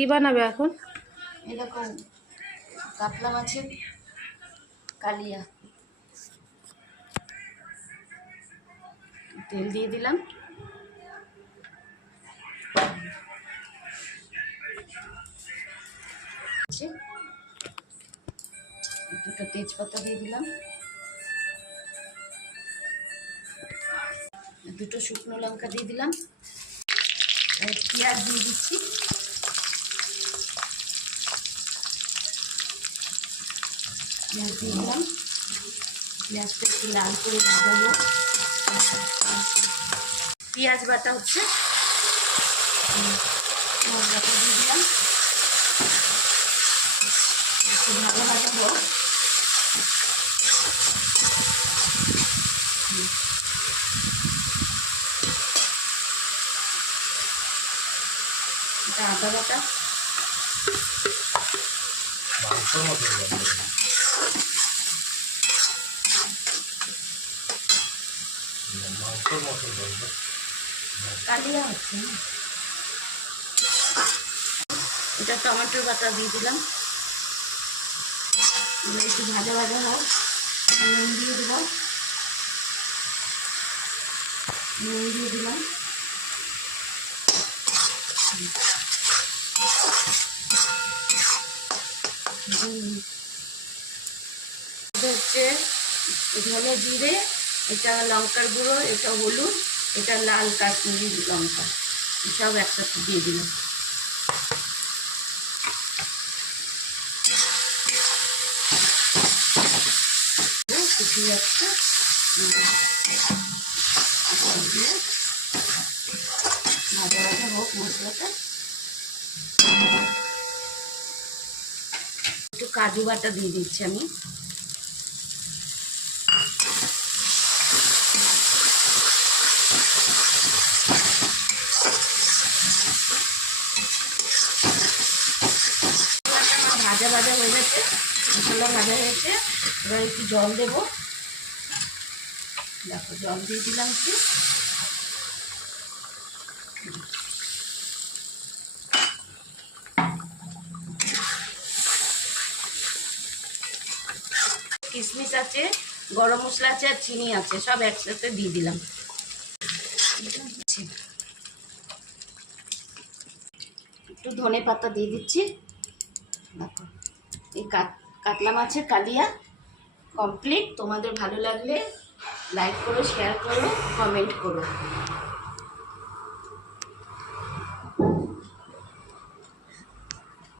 কি বানাবে এখন? এরকম কাতলা মাছের কালিয়া। তেল দিয়ে দিলাম, দুটো তেজপাতা দিয়ে দিলাম, দুটো শুকনো লঙ্কা দিয়ে দিলাম, পেঁয়াজ দিয়ে দিচ্ছি, পেঁয়াজ দিয়ে দিলাম, পেঁয়াজটা একটু লাল করে ভাজাবো। পেঁয়াজ বাটা হচ্ছে, মশলাটা দিয়ে দিলাম, একটু ভাজা ভাজাবো। এটা আদা বাটা, কালিয়া হচ্ছে না, এটা টমেটোর বাটা দিয়ে দিলাম, একটু ভাজা ভাজা হোক। নুন দিয়ে দেবো, নুন দিয়ে দিলাম, হচ্ছে ধনে জিরে, এটা লঙ্কার গুঁড়ো, এটা হলুদ, এটা লাল কাশ্মীরি লঙ্কা, সব একসাথে দিয়ে দিলাম। কিছু যাচ্ছে ভাজা ভাজা হোক মশলাটা। একটু কাজু বাটা দিয়ে দিচ্ছি আমি, ভাজা ভাজা হয়ে গেছে, মশলা ভাজা হয়েছে। এবার একটু জল দেবো, দেখো জল দিয়ে দিলাম একটু, কিশমিশ আছে, গরম মশলা আছে, আর চিনি আছে, সব একসাথে দিয়ে দিলাম। একটু ধনে পাতা দিয়ে দিচ্ছি। দেখো এই কাতলা মাছের কালিয়া কমপ্লিট। তোমাদের ভালো লাগলে লাইক করো, শেয়ার করো, কমেন্ট করো।